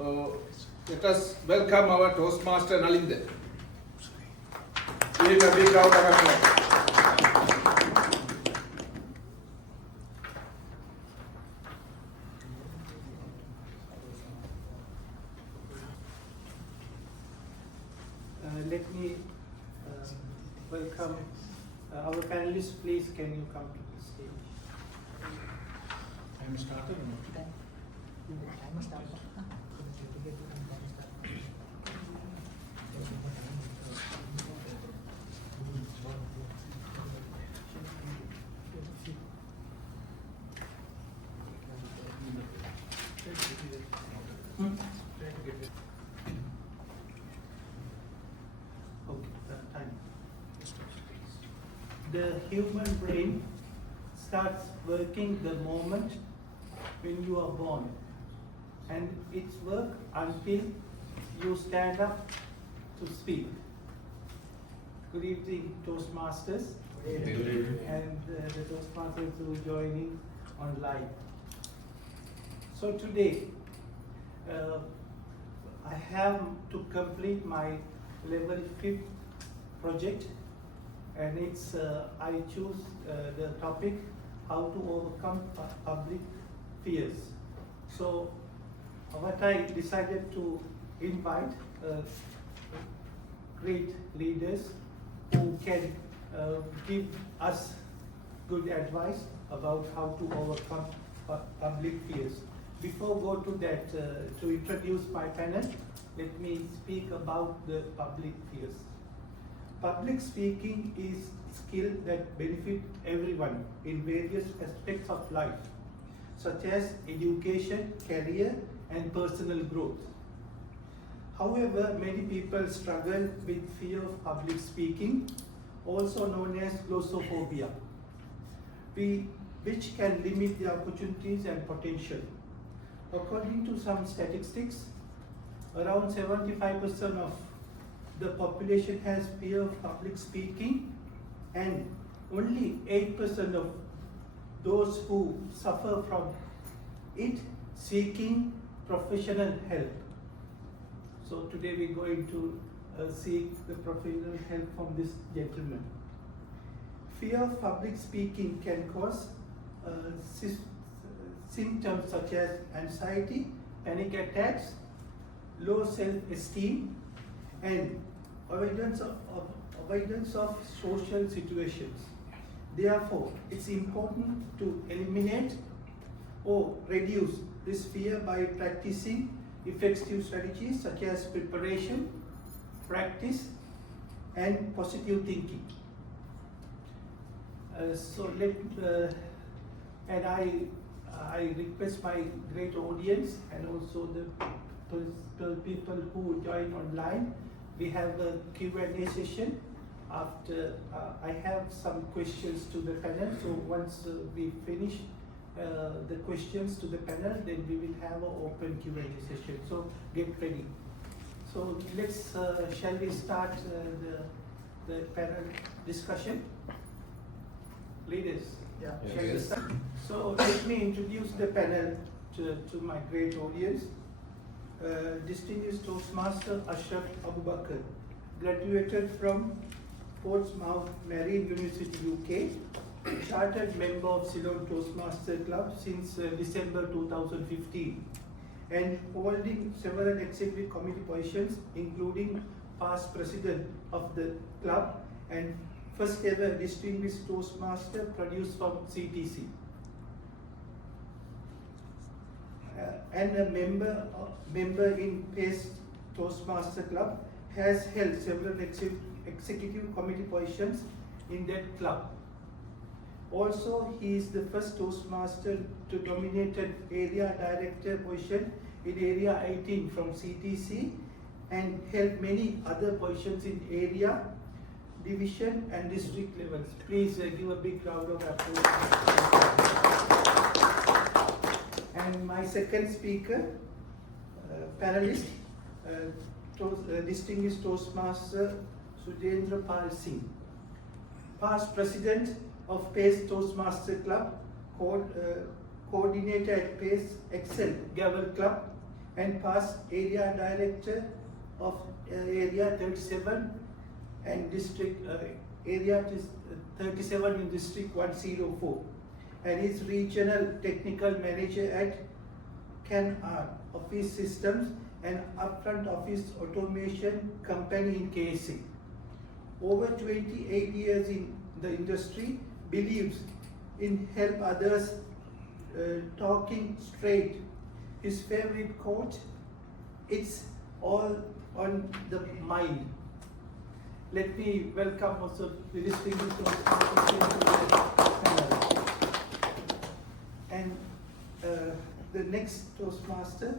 So let us welcome our Toastmaster Nalinder. Give a big round of applause. Let me welcome our panelists. Please, can you come to the stage? Time started or not? The human brain starts working the moment when you are born, and it's work until you stand up to speak. Good evening, Toastmasters, and the Toastmasters who are joining online. So today, I have to complete my level 5 project, and it's I choose the topic how to overcome public fears. So what I decided to invite great leaders who can give us good advice about how to overcome public fears. Before go to that, to introduce my panel, let me speak about the public fears. Public speaking is a skill that benefits everyone in various aspects of life, such as education, career, and personal growth. However, many people struggle with fear of public speaking, also known as glossophobia, which can limit their opportunities and potential. According to some statistics, around 75% of the population has fear of public speaking, and only 8% of those who suffer from it seeking professional help. So today we're going to seek the professional help from this gentleman. Fear of public speaking can cause symptoms such as anxiety, panic attacks, low self-esteem, and avoidance of social situations. Therefore, it's important to eliminate or reduce this fear by practicing effective strategies such as preparation, practice, and positive thinking. And I request my great audience and also the people who join online. We have a Q&A session after I have some questions to the panel. So once we finish the questions to the panel, then we will have an open Q&A session. So get ready. So let's, shall we start the panel discussion? Leaders, Yeah. shall we start? So let me introduce the panel to my great audience. Distinguished Toastmaster Ashraf Abu Bakr, graduated from Portsmouth Marine University, UK, chartered member of Ceylon Toastmaster Club since December 2015, and holding several executive committee positions, including past president of the club and first ever Distinguished Toastmaster produced from CTC. And a member in PACE Toastmaster Club, has held several executive committee positions in that club. Also, he is the first Toastmaster to dominate an area director position in Area 18 from CTC, and held many other positions in area, division, and district levels. Please give a big round of applause. And my second speaker, panelist, Distinguished Toastmaster Sujendra Pal Singh, past president of PACE Toastmaster Club, coordinator at PACE Excel Gavel Club, and past area director of area 37 and district area 37 in district 104, and is regional technical manager at CanArt Office Systems and Upfront Office Automation Company in KSA. Over 28 years in the industry, believes in help others talking straight. His favorite quote, "It's all on the mind." Let me welcome also the distinguished Toastmaster to the panel. And the next Toastmaster,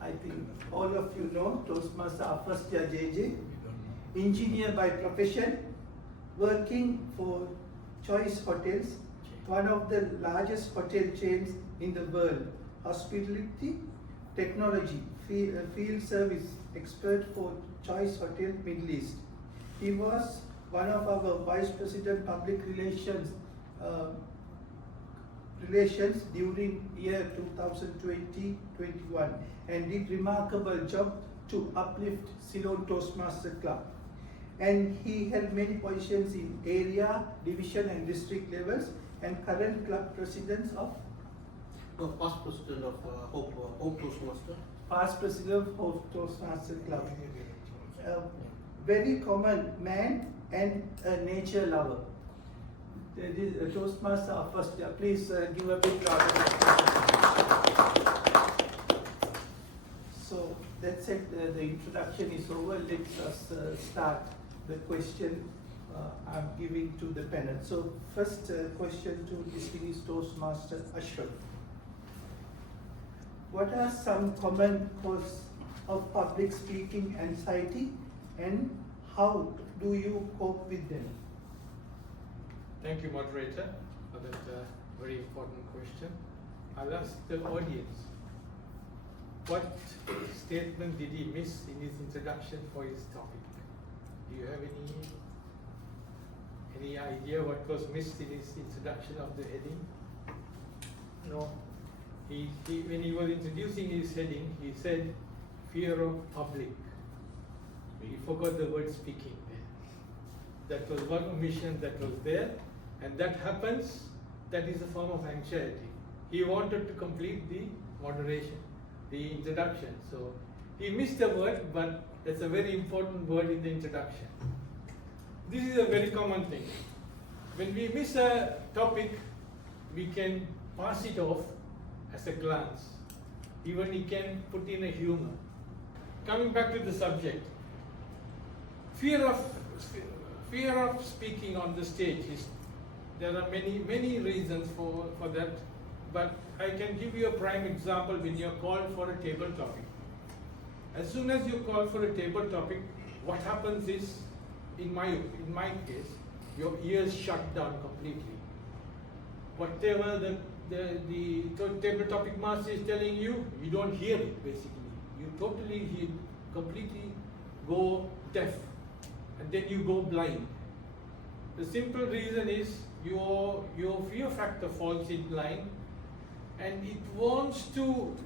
I think all of you know, Toastmaster Afasya JJ, engineer by profession, working for Choice Hotels, one of the largest hotel chains in the world, hospitality, technology, field service expert for Choice Hotel Middle East. He was one of our Vice President Public Relations during year 2020-21 and did remarkable job to uplift Ceylon Toastmaster Club. And he held many positions in area, division and district levels, and current club president of Past president of Hope Toastmaster. past president of Hope Toastmaster Club. Very common man and a nature lover. The Toastmaster first, please give a big round of applause. So that's it. The introduction is over. Let us start the question I'm giving to the panel. So first question to distinguished Toastmaster Ashraf. What are some common causes of public speaking anxiety and how do you cope with them? Thank you, moderator, for that very important question. I'll ask the audience, what statement did he miss in his introduction for his topic? Do you have any idea what was missed in his introduction of the heading? No. When he was introducing his heading, he said, fear of public. He forgot the word speaking there. That was one omission that was there, and that happens, that is a form of anxiety. He wanted to complete the moderation, the introduction. So he missed a word, but that's a very important word in the introduction. This is a very common thing. When we miss a topic, we can pass it off as a glance. Even we can put in a humor. Coming back to the subject, fear of speaking on the stage is, there are many reasons for that, but I can give you a prime example. When you're called for a table topic, as soon as you call for a table topic, what happens is, in my case, your ears shut down completely. Whatever the table topic master is telling you, you don't hear it basically. You totally completely go deaf, and then you go blind. The simple reason is your fear factor falls in line, and it wants to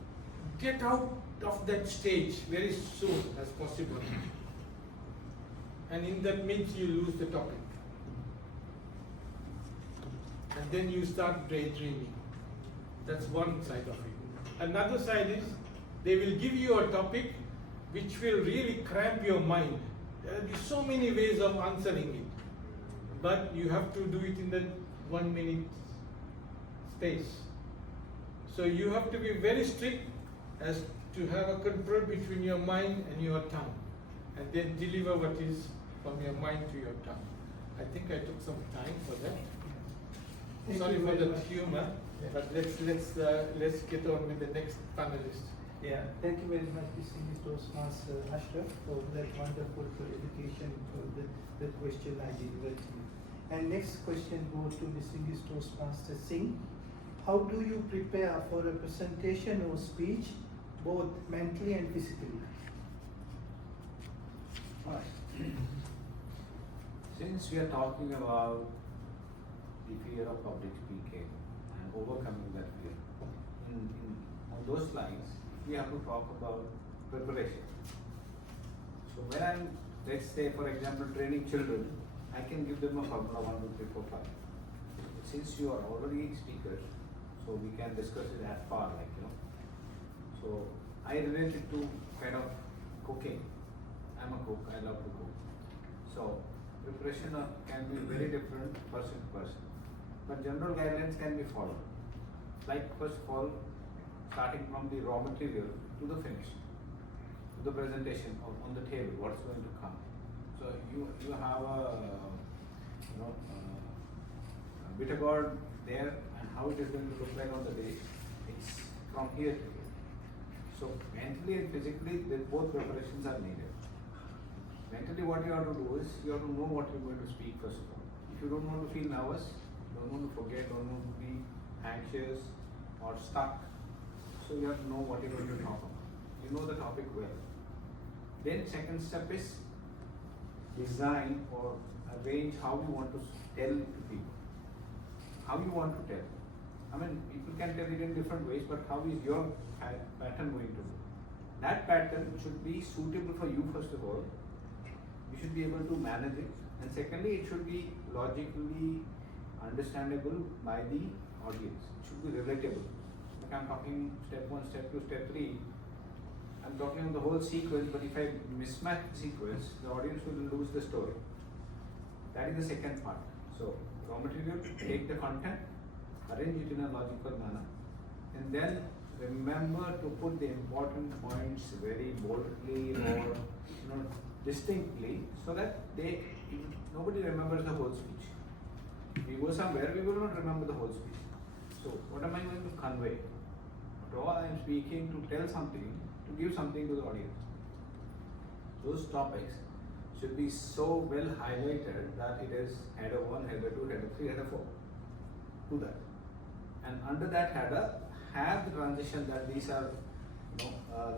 get out of that stage very soon as possible. And in that midst, you lose the topic. And then you start daydreaming. That's one side of it. Another side is, they will give you a topic which will really cramp your mind. There will be so many ways of answering it, but you have to do it in that 1 minute space. So you have to be very strict as to have a control between your mind and your tongue, and then deliver what is from your mind to your tongue. I think I took some time for that. Sorry for the humor, but let's get on with the next panelist. Yeah, thank you very much, distinguished Toastmaster Ashraf, for that wonderful education for the question I delivered to you. And next question goes to distinguished Toastmaster Singh. How do you prepare for a presentation or speech, both mentally and physically? Since we are talking about the fear of public speaking and overcoming that fear, on those lines, we have to talk about preparation. So when I'm, let's say for example, training children, I can give them a formula 1, 2, 3, 4, 5. Since you are already speakers, so we can discuss it as far, like, you know. So I relate it to kind of cooking. I'm a cook, I love to cook. So preparation can be very different person to person. But general guidelines can be followed. Like first of all, starting from the raw material to the finish, to the presentation on the table, what's going to come. So you have a bitter gourd there, and how it is going to look like on the dish. It's from here to here. So mentally and physically, both preparations are needed. Mentally, what you have to do is you have to know what you're going to speak first of all. If you don't want to feel nervous, don't want to forget, don't want to be anxious or stuck, so you have to know what you're going to talk about. You know the topic well. Then second step is design or arrange how you want to tell to people. How you want to tell. I mean, people can tell it in different ways, but how is your pattern going to be? That pattern should be suitable for you first of all. You should be able to manage it, and secondly, it should be logically understandable by the audience. It should be relatable. Like I'm talking step 1, step 2, step 3. I'm talking of the whole sequence, but if I mismatch the sequence, the audience will lose the story. That is the second part. So, raw material, take the content, arrange it in a logical manner, and then remember to put the important points very boldly or distinctly, so that nobody remembers the whole speech. If we go somewhere, we will not remember the whole speech. So, what am I going to convey? At all, I am speaking to tell something, to give something to the audience. Those topics should be so well highlighted that it is header 1, header 2, header 3, header 4. Do that. And under that header, have the transition that these are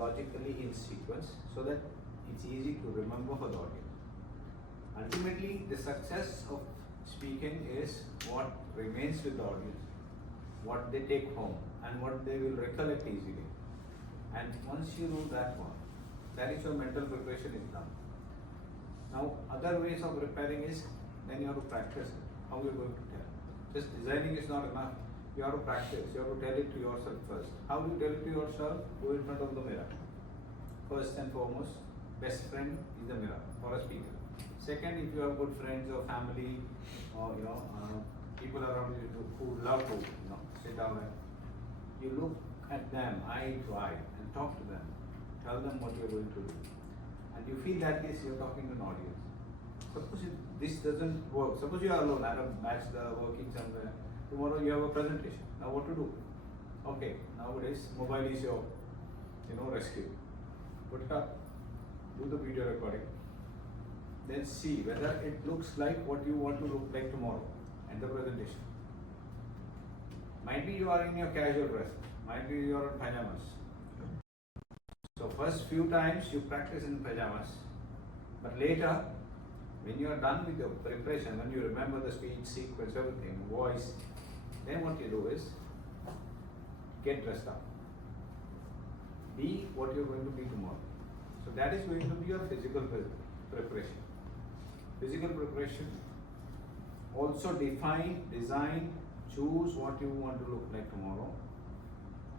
logically in sequence, so that it's easy to remember for the audience. Ultimately, the success of speaking is what remains with the audience, what they take home, and what they will recollect easily. And once you know that one, that is your mental preparation is done. Now, other ways of preparing is, then you have to practice it, how you're going to tell. Just designing is not enough. You have to practice, you have to tell it to yourself first. How do you tell it to yourself? Go in front of the mirror. First and foremost, best friend is the mirror for a speaker. Second, if you have good friends or family or people around you who love to sit down and you look at them eye to eye and talk to them. Tell them what you're going to do. And you feel that yes, you're talking to an audience. Suppose this doesn't work. Suppose you are alone at a bachelor working somewhere. Tomorrow you have a presentation. Now what to do? Okay, nowadays mobile is your rescue. Put it up, do the video recording, then see whether it looks like what you want to look like tomorrow and the presentation. Might be you are in your casual dress, might be you are in pajamas. So first few times you practice in pajamas, but later when you are done with your preparation, when you remember the speech sequence, everything, voice, then what you do is get dressed up. Be what you're going to be tomorrow. So that is going to be your physical preparation. Physical preparation. Also define, design, choose what you want to look like tomorrow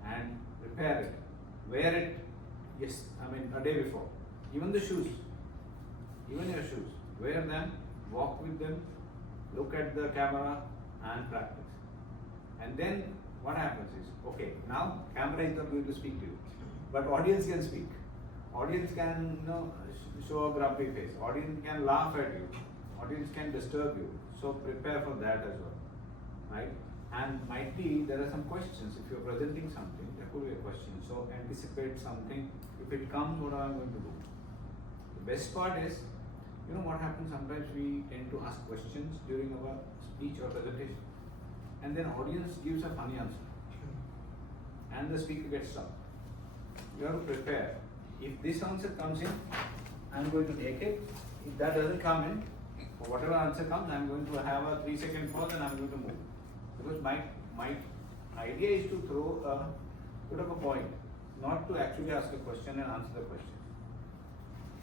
and prepare it. Wear it, a day before. Even the shoes, even your shoes. Wear them, walk with them, look at the camera and practice. And then what happens is, okay, now camera is not going to speak to you, but audience can speak. Audience can show a grumpy face. Audience can laugh at you. Audience can disturb you. So prepare for that as well, right? And might be there are some questions. If you're presenting something, there could be a question. So anticipate something. If it comes, what am I going to do? The best part is, what happens sometimes we tend to ask questions during our speech or presentation, and then audience gives a funny answer, and the speaker gets stopped. You have to prepare. If this answer comes in, I'm going to take it. If that doesn't come in, or whatever answer comes, I'm going to have a 3-second pause and I'm going to move. Because my idea is to put up a point. not to actually ask a question and answer the question.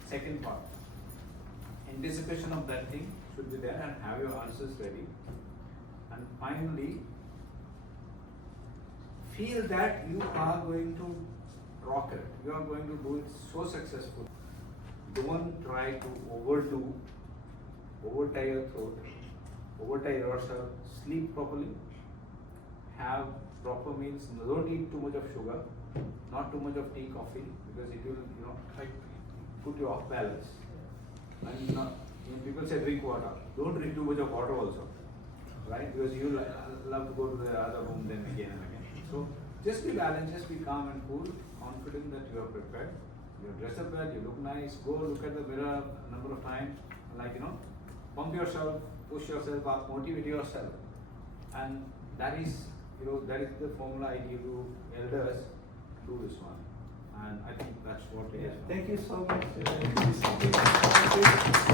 Second part, anticipation of that thing should be there and have your answers ready. And finally, feel that you are going to rock it. You are going to do it so successful. Don't try to overtie your throat, overtie yourself. Sleep properly. Have proper meals. Don't eat too much of sugar, not too much of tea, coffee, because it will, put you off balance. And when people say drink water, don't drink too much of water also, right? Because you love to go to the other room then again and again. So just be balanced, just be calm and cool, confident that you are prepared. You dress up well, you look nice, go look at the mirror a number of times, pump yourself, push yourself up, motivate yourself. And that is the formula I give to elders. Do this one. And I think that's what it is. Thank you so much.